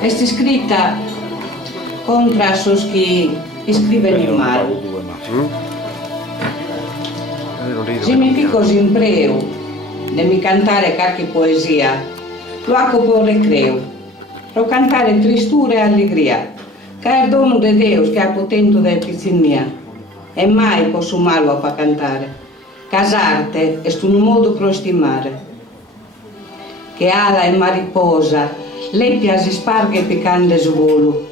È scritta contra sos che scrivono il male. Se mi pico impreu de mi cantare qualche poesia, lo hago por recreo, pro cantare tristura e allegria, che è il dono de Deus che ha potento da pizzin mia, e mai posso malo pa cantare. Casarte è un modo pro stimare, che ala e mariposa, leppia si sparge piccande svolo,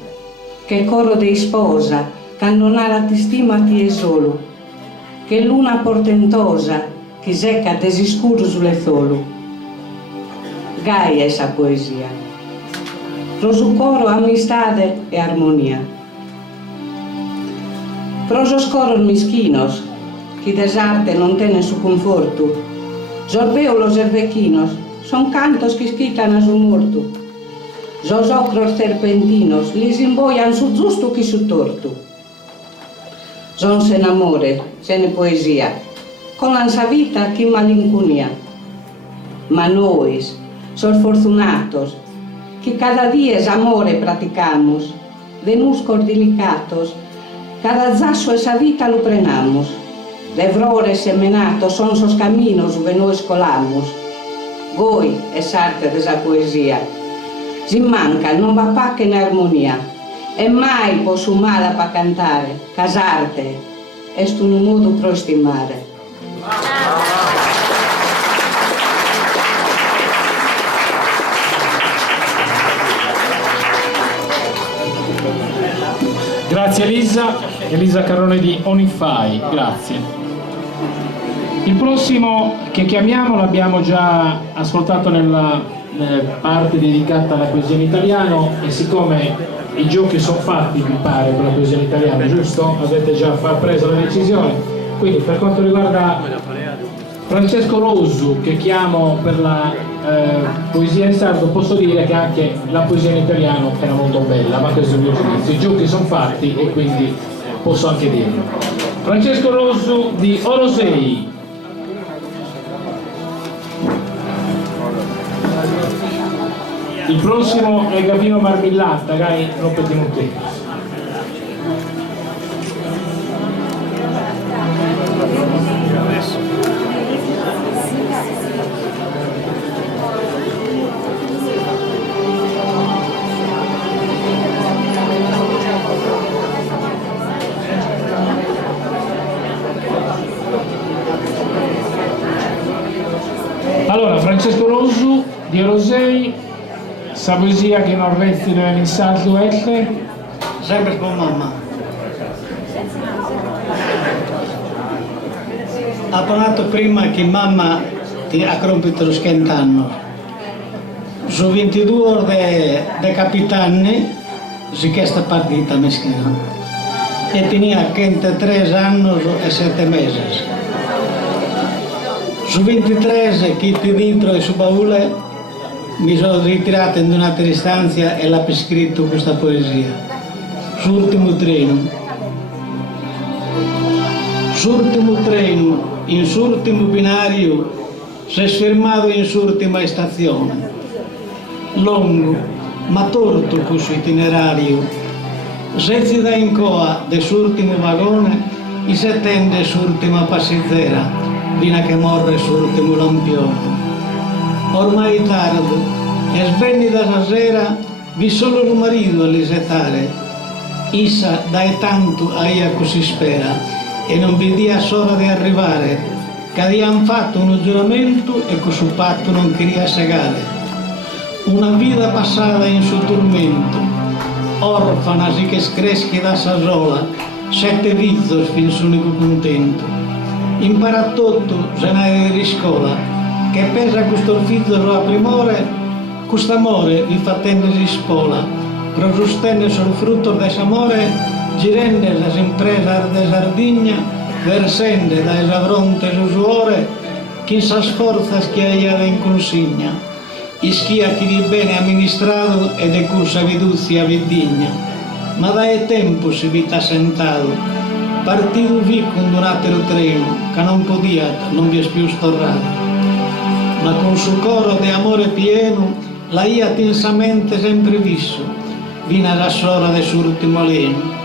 che coro dei sposa, candonara ti stima ti è solo, che luna portentosa, che secca desiscuro sulle zolo. Gaia essa poesia, pro su coro amistade e armonia. Pro sos coros mischinos, chi desarte non tiene su conforto, sorbeo los ervequinos, son cantos que esquitan a su morto. Sos ocros serpentinos, lis imboian su giusto chi su torto. Son sen amore, sen poesia, con la vita chi malincunia. Ma noi, sos fortunatos, que cada día amore praticamos, de muscos delicatos, cada zaso esa vida lo prenamos. De errores semenatos son sos caminos que noi colamos. Goi es arte desa poesia. Si manca non va pa che in armonia. E mai posso male pa cantare, casarte, est un modo pro stimare. Grazie Elisa Carrone di Onify, grazie. Il prossimo che chiamiamo l'abbiamo già ascoltato nella parte dedicata alla poesia in italiano, e siccome i giochi sono fatti, mi pare, per la poesia in italiano, giusto? Avete già preso la decisione. Quindi per quanto riguarda Francesco Rosu, che chiamo per la poesia in sardo, posso dire che anche la poesia in italiano era molto bella, ma questo è il mio giudizio. I giochi sono fatti e quindi posso anche dirlo. Francesco Rosu di Orosei. Il prossimo è Gavino Marmillatta, dai, rompiti un tempo. Allora, Francesco Rosu di Orosei, sa poesia che non resti in sardo sempre con mamma. Ha parlato prima che mamma ti ha compiuto lo schent'anno. Su 22 de capitani si questa partita meschina. E tenia 23 anni e 7 mesi. Su 23 che ti dentro e su baule mi sono ritirato in un'altra stanza e l'ha scritto questa poesia. Sull'ultimo treno. Sull'ultimo treno, in sull'ultimo binario, si è fermato in sull'ultima stazione. Lungo, ma torto questo itinerario. Se da in coa del sull'ultimo vagone, e si attende sull'ultima passeggera, fino a che morre sull'ultimo lampione. Ormai è tardi, e svenni da stasera, vi solo il marito a lisetare. Issa dai tanto a ella così spera, e non vedia s'ora di arrivare, che abbiamo fatto un giuramento e con suo patto non queria segare. Una vita passata in suo tormento, orfana si che screschi da sa sola, 7 vizzos fin s'unico contento. Impara tutto, se n'è di scuola, che pensa questo figlio sulla primore, questo amore vi fa tendere spola, per sostenere sul frutto dell'amore, girende la impresa de Sardegna, versende da esa fronte su suore, chi sa sforza schiaia da inconsigna, ischia chi di bene amministrato e de cui saviduzia vidigna, ma da tempo si vita sentato, partito vi con un altro treno, che non podia, non vi è più storrato, ma con suo coro di amore pieno, la ia intensamente sempre visto, vina la sora de s'ultimo aleno.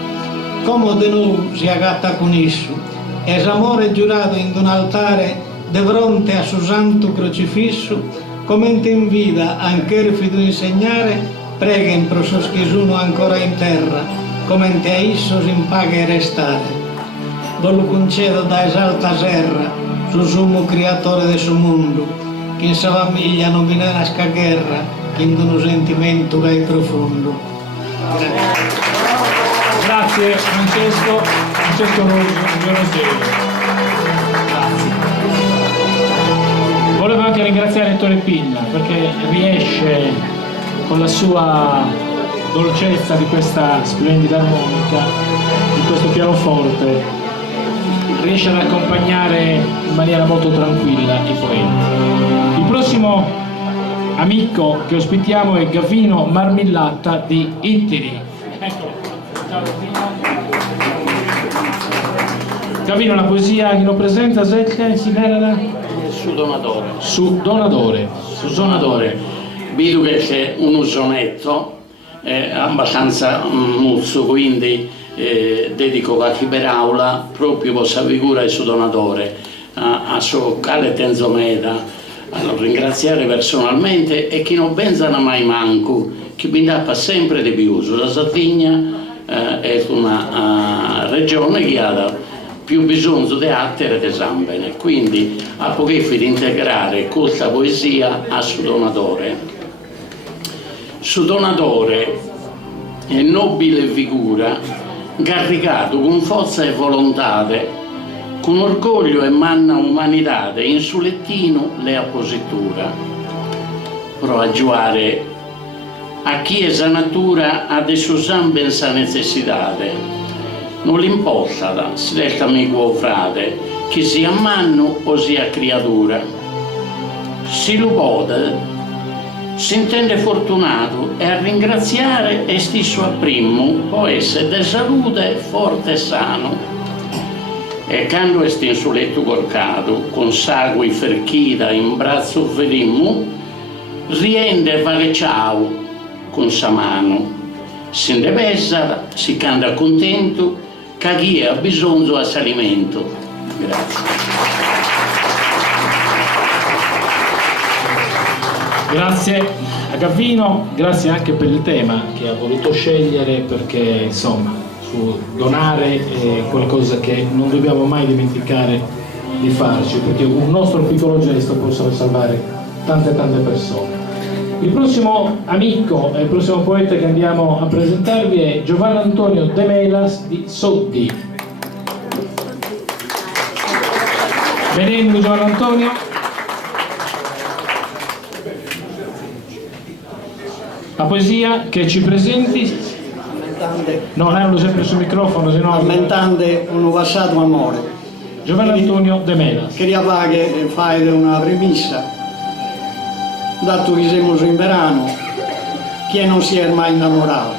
Come de nuovo si agatta con esso, e l'amore giurato in un altare de fronte a suo santo crocifisso, come in vita anche fido insegnare, preghen pro sos che sono ancora in terra, come a esso si impaga restare. Volo concedo da esalta serra, su sumo creatore del suo mondo, che in sua famiglia non viene nasca guerra, che in uno sentimento che è profondo. Grazie Francesco Rosero. Grazie. Volevo anche ringraziare Ettore Pigna perché riesce con la sua dolcezza di questa splendida armonica, di questo pianoforte, riesce ad accompagnare in maniera molto tranquilla i poeti. Il prossimo amico che ospitiamo è Gavino Marmillatta di Ittiri. Ecco. Ciao Gavino, la poesia che lo presenta, Zecche, si narra? Su Donadore. Su Donadore. Su Donadore. Vedo che c'è uno sonetto abbastanza muzzo, quindi dedico qualche per aula proprio per questa figura su Donadore, a suo cale tenzomeda, a ringraziare personalmente e chi non pensano mai manco, che mi dà sempre di più. La Sardegna è una regione che ha più bisogno di arte e di sambene, quindi a poter integrare questa poesia a su Donadore. Su Donadore è nobile figura, caricato con forza e volontà, con orgoglio e manna umanità, in su lettino le appositura, pro aggiungere a chi esa natura ha de sue zampe sa necessità, non l'imposta, si resta amico frate, che sia manno o sia creatura. Si lo pode, si intende fortunato e a ringraziare e stesso a primo può essere de salute forte e sano. E quando è in suo letto corcato, con sangue ferchita in braccio vedimmo, riende e vale ciao con sa mano. Si indepessa, si canta contento, che chi ha bisogno di alimento. Grazie. Grazie a Gavino, grazie anche per il tema che ha voluto scegliere, perché insomma su donare è qualcosa che non dobbiamo mai dimenticare di farci, perché un nostro piccolo gesto può salvare tante persone. Il prossimo amico e il prossimo poeta che andiamo a presentarvi è Giovanni Antonio De Melas di Soddi. Benvenuto Giovanni Antonio. La poesia che ci presenti? No, non lo sempre sul microfono, se no... Aumentando un passato amore. Giovanni Antonio De Melas. Queria fare una premessa. Dato che siamo in verano, chi non si è mai innamorato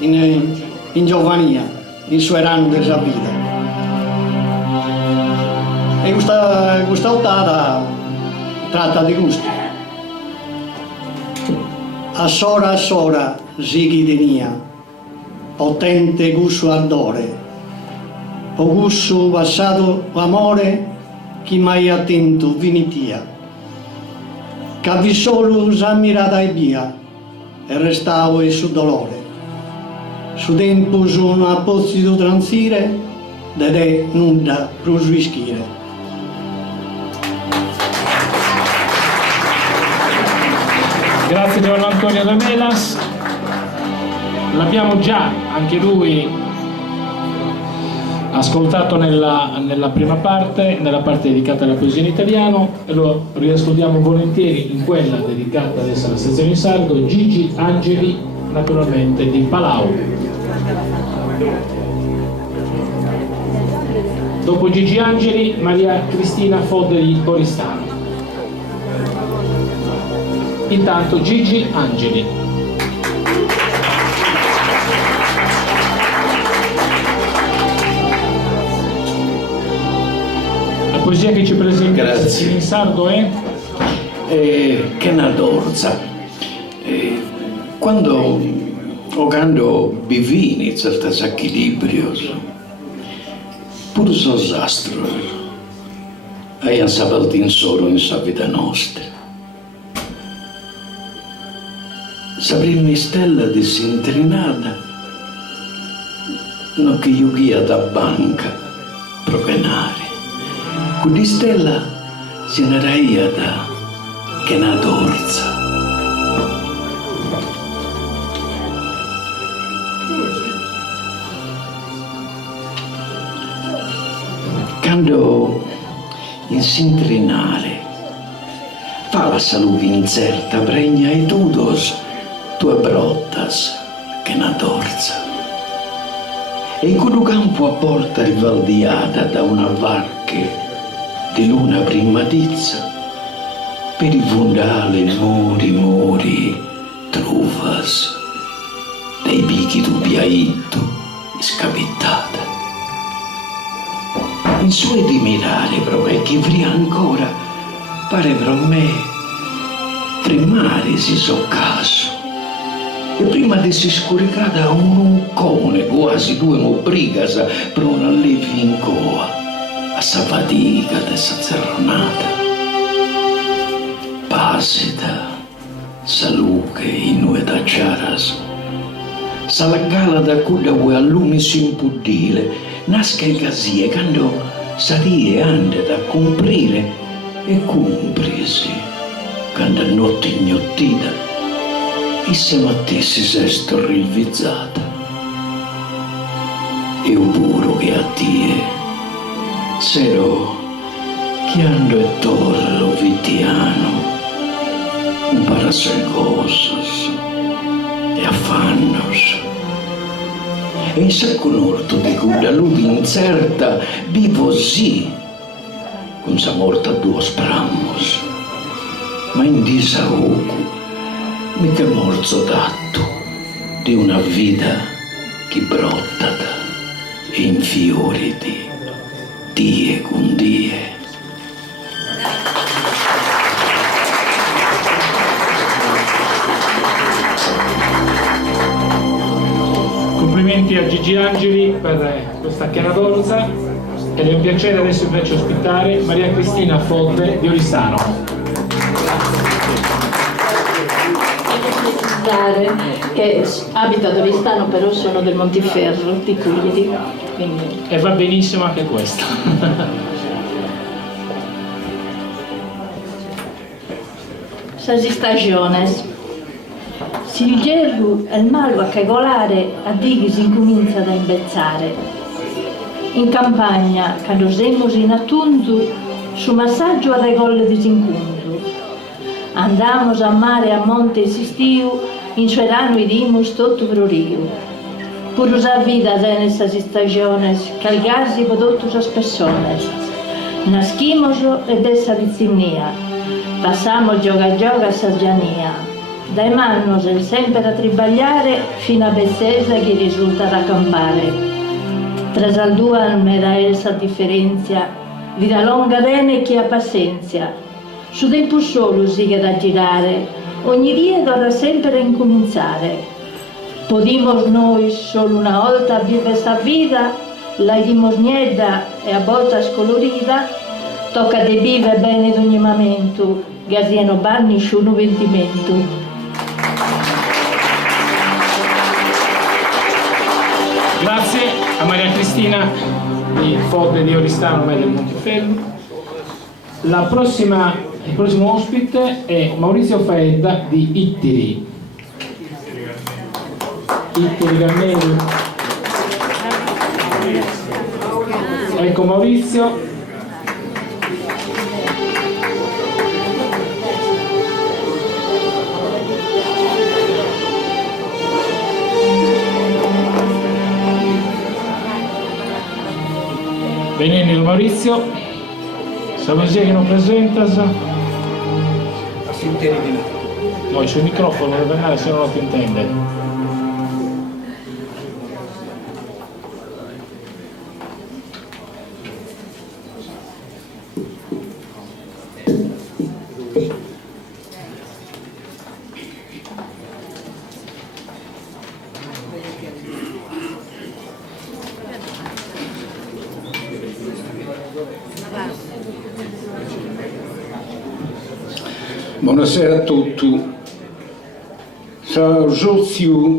in giovania, in suo anno della vita. E questa ottava tratta di gusto. A sora sighi tenia, potente gusto ardore, o gusto passato amore, chi mai attento vinitia. Che vi solo s'ammirata e via, e restavo e su dolore. Su tempo sono a pozzo transire, ed è nulla prosuischire. Grazie Giovanni Antonio De Melas. L'abbiamo già anche lui ascoltato nella prima parte, nella parte dedicata alla poesia in italiano, e lo riascoltiamo volentieri in quella dedicata adesso alla stazione in sardo, Gigi Angeli, naturalmente di Palau. Dopo Gigi Angeli, Maria Cristina Foderi Oristano. Intanto Gigi Angeli. La poesia che ci presenta in sardo è? Che na dorza, Quando vivi in certi equilibri, pur sos astros, hai saputo in solo in sa vita nostra. Sa prima stella disintrinata, non che io guia da banca, provenare. Con di stella si ne raia da che na dorza. Quando in sintrinale fa la salute incerta, pregna e tudos tue brottas che na dorza. E in quel campo a porta rivaldiata da una varche di luna primatizza, per i fondali mori, truvas, dei bichi tu piaitto, scapittata. In suoi di mirare proprio che vria ancora, pare per me, tremare si soccaso. E prima di si scoricata un cone, quasi due mobrigas, per una levi in coa, a sa fatica dessa zerronata. Pasita, sa luce in nue da ciaras, sa la gala da culla a lumi simpuddile, nasca il gasie, quando sarie ande da comprire e comprisi, quando notte ignottita, e se mattessi sei storrilvizzata. E puro che a tie, sero chiando e torro vitiano, un paraselgosos e affannos. E in sacco norto di cura lupi incerta, vivo sì, con sa morta due spramos, ma in disaogo, mica morzo datto di una vita che brottata e infioriti die con die. Complimenti a Gigi Angeli per questa chianadorza ed è un piacere adesso invece ospitare Maria Cristina Fodde di Oristano. Che abito ad Oristano, però sono del Montiferru di Cuglieri, quindi... E va benissimo anche questo. Sas stagiones. Se il gerru e il malo a cagolare, a dighi si incomincia da imbezzare. In campagna, quando siamo in attunzu, su massaggio a regole di zincunzu. Andamos a mare a monte esistiu, in suerano idimus tutto vroriu. Pur usar vida en esas stagiones, calgarsi podottus as persones. Naschimoso ed essa vizinia, passamos gioga a saggiania. Dai mannos el sempre a tribagliare, fino a bezzesa che risulta da campare. Tras al duan me da elsa differenzia, vida longa bene chi ha pazienza. Su tempo solo sigue da girare, ogni dia dovrà sempre incominciare. Podimos noi solo una volta vivere sta vita, la dimos nieda e a volta scolorita, tocca di vivere bene d'ogni momento, gaziano banni su un ventimento. Grazie a Maria Cristina di Fodde di Oristano e del Montiferru. Il prossimo ospite è Maurizio Faedda di Ittiri. Ittiri Gammelli. Ecco Maurizio. Benvenuto Maurizio. Sabes che non presentas? No, sul microfono deve andare se non lo ti intende. Buonasera a tutti. Sono Giozio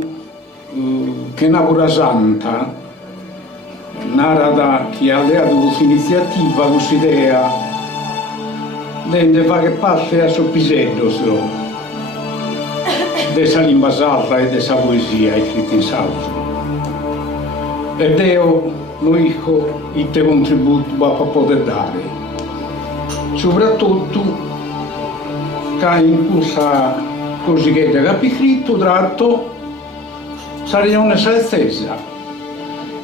che Napura Santa, narada che ha alleato questa iniziativa, questa idea, di fare parte a suo pisello, della lingua sarda e della poesia scritta in sardo. Ed io, noi, il tuo contributo per poter dare. Soprattutto, che in questa cosiddetta capicritto tratto sarà una stessa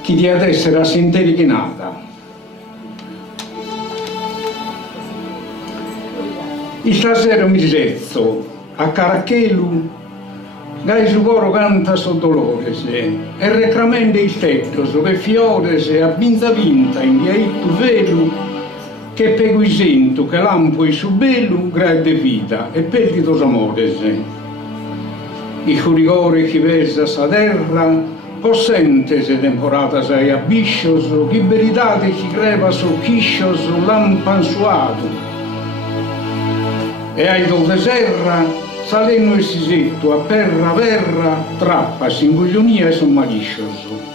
che deve essere sinterichinata. E stasera mi rezzo a Caracchelu dai su coro canta so dolores e reclamente il tetto so che fiores a vinta vinta in via il velo che pego i sento che lampo e su bello grande vita e perditos amores. Il rigore che versa sa terra possente temporata sei abiscios che veritate che creva so chiscios lampansuato e ai dove serra salendo e sisetto a perra trappa singuglionia e son maliscios.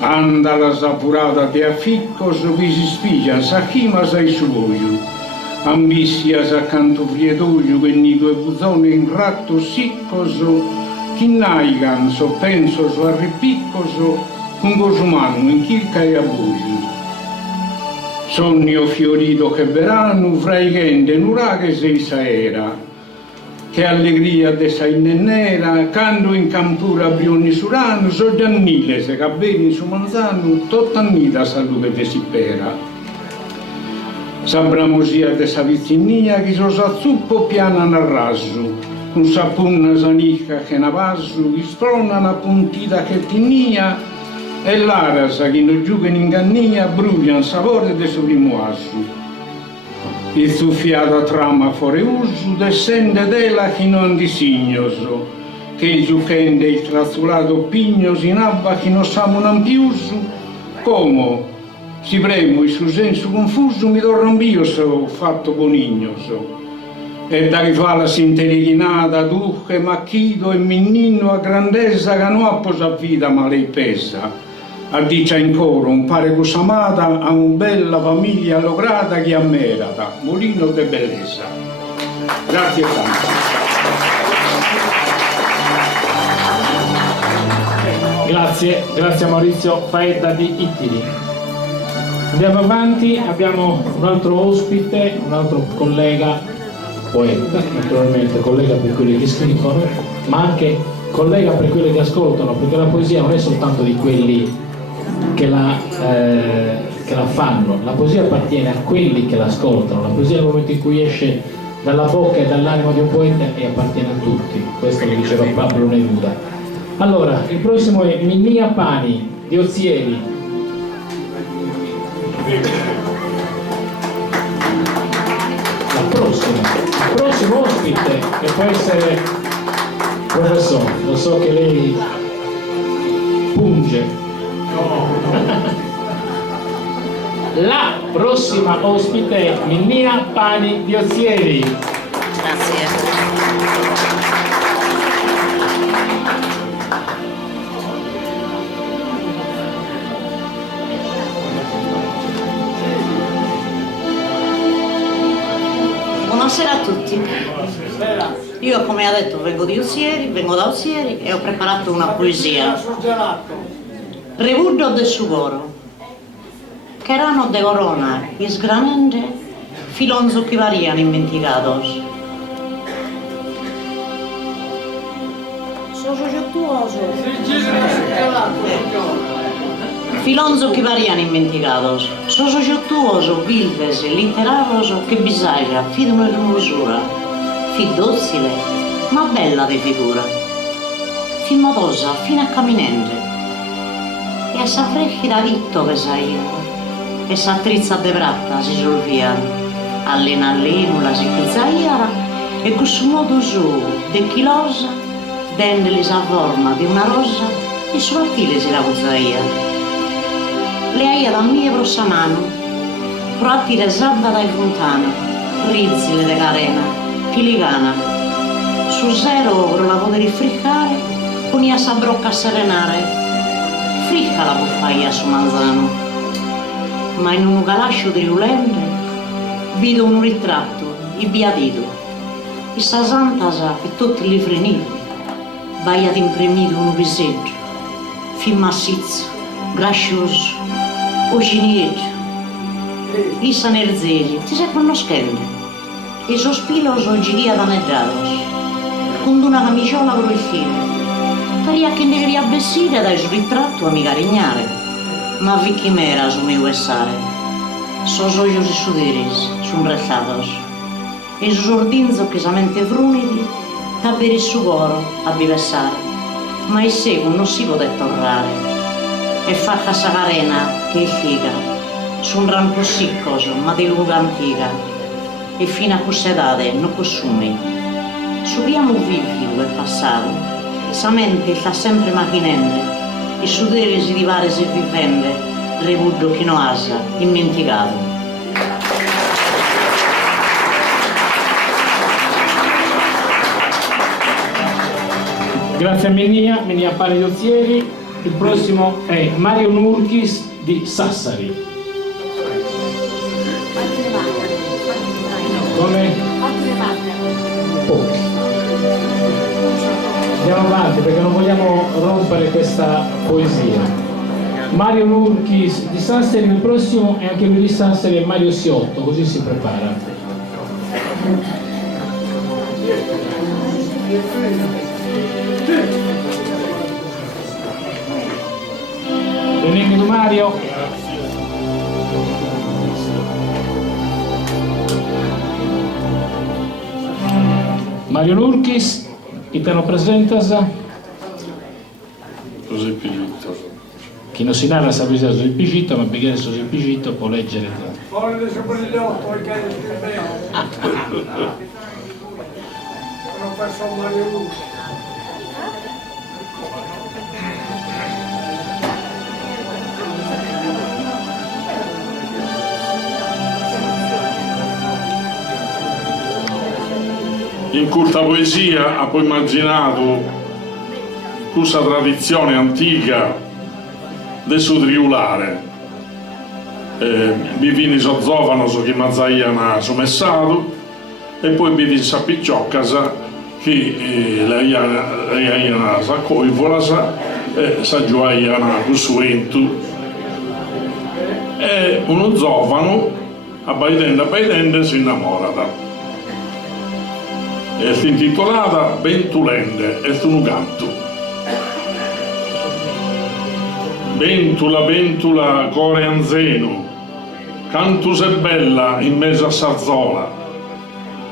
Anda la sapurata de afficcos che si spigia sa chima sei suoio, ambissia sa canto frietoio che nido e buzzone in ratto siccos che naigan so penso so arripiccos con cosumano in chirca e abbuio. Sogno fiorito che verano fra i gente nura che sei saera, che allegria de sa innennera, canto in campura brioni surano, so giannile se cabeni su manzano, tottannita salute de si pera. Sa bramosia de sa vizzinia, che so sa zuppo piana nel raso, con sa punna sanicca che navaso, che sprona una puntita che tinnia, e l'arasa che non giugano in gannia, bruglian sapore de su primo asso. Il suffiata trama fuori uso, descende della che non disignoso, che il giuchende il trazzulato pignos in abba che non siamo non più, come si premo il suo senso confuso mi torna bio se ho fatto bonignoso. E da che fa la sinterichinata, duche, macchito e minnino a grandezza che non ha posa vita ma lei pesa. A dice in coro, un pare cusamata a una bella famiglia lograta che ammerata, mulino de bellezza. Grazie tanto. Grazie a Maurizio Faedda di Ittiri. Andiamo avanti, abbiamo un altro ospite, un altro collega, poeta, naturalmente collega per quelli che scrivono, ma anche collega per quelli che ascoltano, perché la poesia non è soltanto di quelli che la fanno, la poesia appartiene a quelli che l'ascoltano, la poesia nel momento in cui esce dalla bocca e dall'anima di un poeta e appartiene a tutti, questo lo diceva Pablo Neruda. Allora, il prossimo è Minnia Pani di Ozieri. Il prossimo ospite, che può essere professore, lo so che lei punge. La prossima ospite è Minnia Pani di Ozieri. Grazie. Buonasera a tutti. Io, come ha detto, vengo da Ozieri e ho preparato una poesia. Revudo de Sugoro, che erano de corona, isgranende, filonzo que varían inventigados. Filonzo que varían inventigados, soso giottuoso, vilves, literaroso, che bisaglia, fidano di misura, fi docile, ma bella di figura, fi modosa, fino a camminente, e a sa frecchi da vitto che saia, e sa trizza de bratta si solvia, allena la si pizzaiara, e con su modo su, de chilosa, dendeli sa forma di una rosa, e sulla file si la pozzaia. Le aia da mia grossa mano, proatti de sabba dai fontana, rizzile de carena, chi li gana. Su zero ora la poter friccare, con ia sa brocca a serenare. Fricca la buffaia su manzano. Ma in un galascio triulente vedo un ritratto, il biadito. E sta santa sa e tutti li freniti. Vai ad imprimere un viseggio, fin massizzo, grascioso, ocinietto. I sanerzeli, ti sei conoscendo. E sospiro giria daneggiados, con una camiciola profile. Faria che ne queria vestire dai suo ritratto a mi carignare, ma vi chimera su mio essare. So soglios e suderis, sombrezzados, e su sordinzo chiesamente frunidi, t'avere il suo coro a bivessare, ma il seco non si potè torrare, e fa cassa carena che è figa, su un rampo siccoso, ma di lunga antica, e fino a questa edade non consumi. Subiamo vivi dove è passato, sa mente sta sempre macchinende, e su deve si divare se vivende, repuggio chi no asa, dimenticato. Grazie a Menia Pari Dozzieri. Il prossimo è Mario Nurkis di Sassari. Come? Pochi. Andiamo avanti perché non vogliamo rompere questa poesia. Mario Nurkis di Sassari, il prossimo è anche lui di Sassari, è Mario Siotto, così si prepara. Benvenuto Mario. Mario Nurkis, chi te lo presentas? José Pigitto. Chi non si narra sa bisogno José Pigitto, ma perché adesso José Pigitto può leggere. In curta poesia ha poi immaginato questa tradizione antica del suo triulare. Bivini so zovano so che mazzaiana so messato e poi bivini sa piccioccasa che la sa coivola sa gioiana cusuentu e uno zovano a baidende si innamorata. È intitolata Bentulende e un canto. Bentula, bentula, core anzeno, cantus e bella in mezzo a sarzola,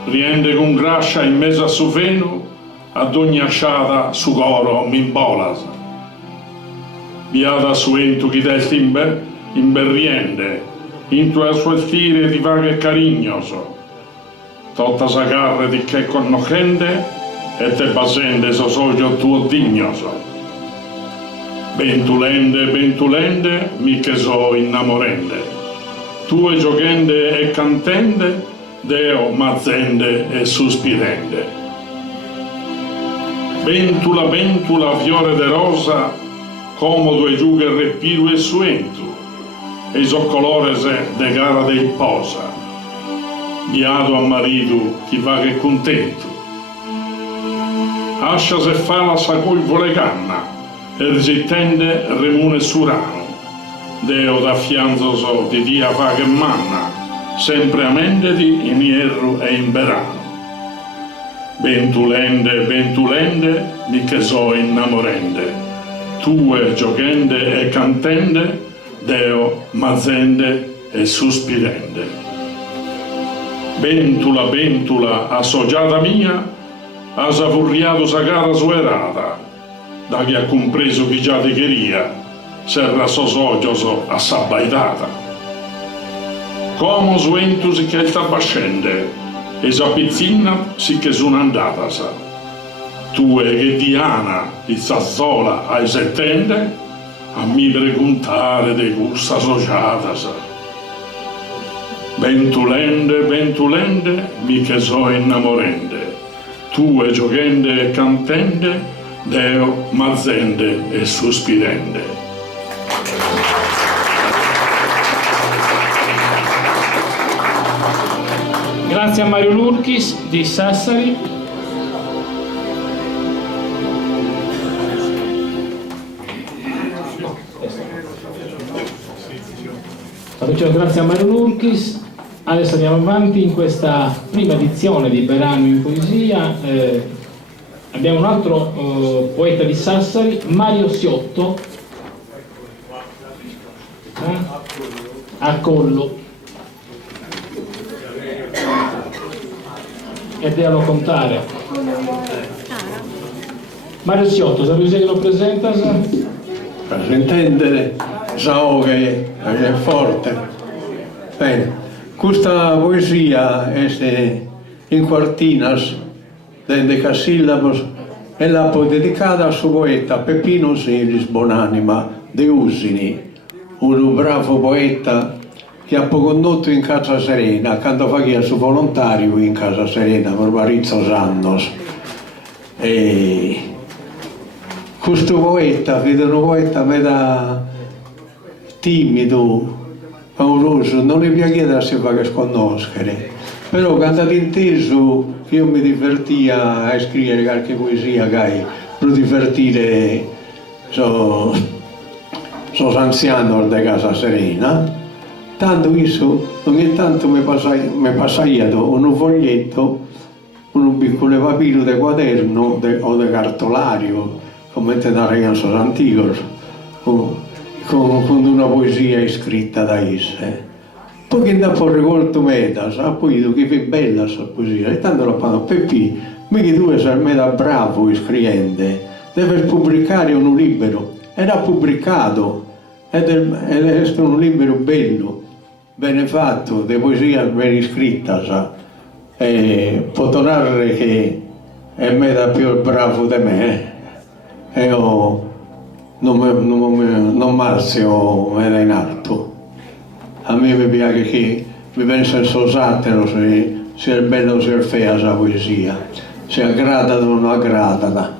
riende con grascia in mezzo a su feno, ad ogni asciata su coro m'imbolas. Biada su entu chi testi imberriende, intu a suo stire di vaga e carignoso, totta sa carre di che conoscente e te basende so soglio tuo dignoso. Bentulende, bentulende, mi che so innamorende, tue giochende e cantende, deo mazzende e sospirende. Bentula, bentula, fiore de rosa, comodo e giughe respiro e suentu, e so colorese de gara dei posa. Biado a marito chi va che contento. Ascia se fa la sa cui vuole canna, e resistente remune surano. Deo da fianzoso di dia fa che manna, sempre amendeti in ierro e in verano. Bentulende, bentulende, mi che so innamorende, tue giochende e cantende, Deo mazzende e sospirende. Bentula, bentula, associata mia, ha savurriato sa cara suerata, da chi ha compreso chi già ti queria, serra so sogioso a sabbaitata. Como suentu si che sta bascende, e sa pizzina si che sono andata sa. Tue che Diana, il sazzola ai settende, a mi preguntare di gusta associata sa. Bentulende, bentulende, mi che so innamorende, tue giocende e cantende, Deo mazzende e sospirende. Grazie a Mario Lurchis di Sassari. Grazie a Mario Lurchis. Adesso andiamo avanti in questa prima edizione di Berano in Poesia. Abbiamo un altro poeta di Sassari, Mario Siotto, a Collo. E devo contare. Mario Siotto, sapete che lo presenta? Per intendere, so che è forte. Bene, questa poesia è in quartinas, de decasillabos, e la poi dedicata al suo poeta Peppino Selis Bonanima de Usini, un bravo poeta che ha condotto in Casa Serena, quando faceva il suo volontario in Casa Serena per varios annos. E questo poeta, vedo un poeta meda timido, pauroso, non gli piaceva si fa sconoscere, però quando ha inteso che io mi divertia a scrivere qualche poesia, per divertire so anziano di Casa Serena, tanto ogni tanto mi passava un foglietto, un piccolo papiro di quaderno o di cartolario, come te darei a sos antigos, con una poesia scritta da esse. Poi dopo rivolto medas, ha poi che è bella questa poesia, e tanto lo fanno, Peppi, mica tu sei meda bravo scrivente, deve pubblicare un libro, era pubblicato, ed è un libro bello, bene fatto, di poesia ben scritta, sa. E può tornare che è meda più bravo di me, e io non marzio meda in alto. A me mi piace che mi pensa sosatelo se è bello o se è fea la poesia, se aggrada o non aggrada.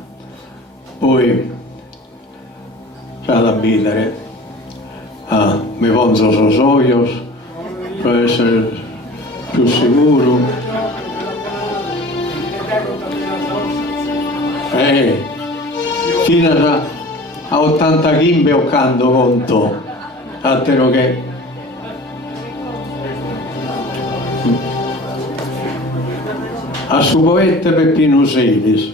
Poi c'è da bidere, mi ponzo sos oios per essere più sicuro. Fino a 80 chimbe ho canto conto, altro che a suo poeta Peppino Selis.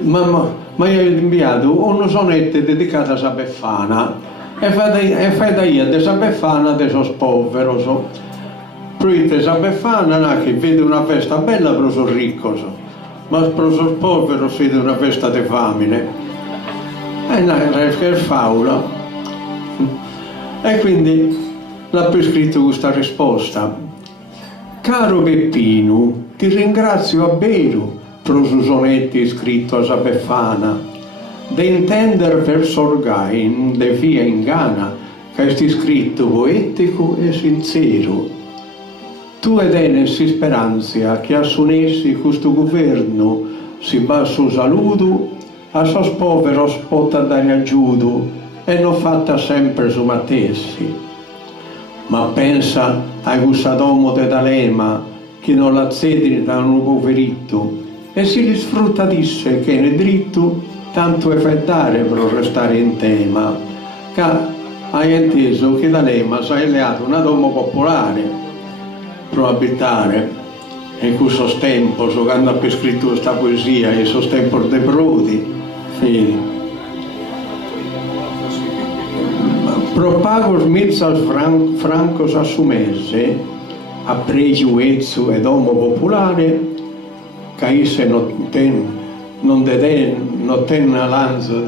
Ma mi ha inviato un sonetto dedicato a sa Befana e fai da io di sa Befana de sos poveros. Poi sa Befana che vede una festa bella per sos riccos, ma per sos poveros vede una festa di famine. E è faula. E quindi l'ha prescritto questa risposta. Caro Peppino, ti ringrazio a vero per i suoi sonetti scritto a sa Befana, de intender verso orgain de via ingana, che è scritto poetico e sincero. Tu ed enessi speranza che assunessi questo governo si basso saluto, a sos poveros possa dare aiuto e non fatta sempre su matessi. Ma pensa a questo domo de D'Alema che non la cedi da un poverito e si risfrutta disse che ne dritto tanto è fettare per restare in tema, che hai inteso che D'Alema si è alleato una domo popolare per abitare in questo tempo, quando ha scritto questa poesia, in questo tempo dei brodi. Propagos mirzas francos assumese a pregiudizio ed homo popolare, che isse non ten lanzo